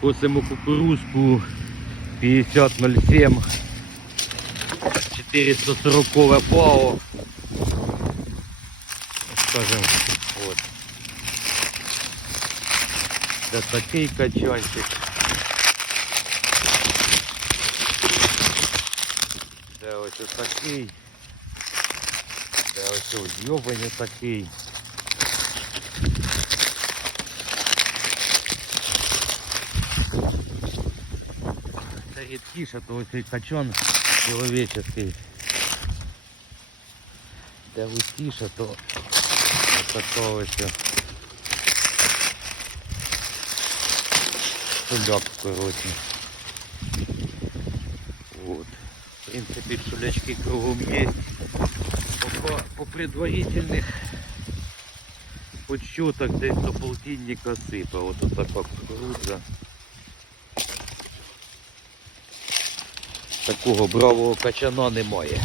Косимо кукурузку 5007 440 ПАО. Скажем, вот. Це такий качанчик. Це ось такий. Це ось зйобаний такий. Це рідкіше, то ось цей качан чоловічий. Де густіше, то ось такого ось. Шуляк, коротше. Вот. В принципе, шулячки кругом есть. По, по предварительных подсчетах десь до полтинника сипа. Вот тут така кукурудза. Такого бравого качана немає.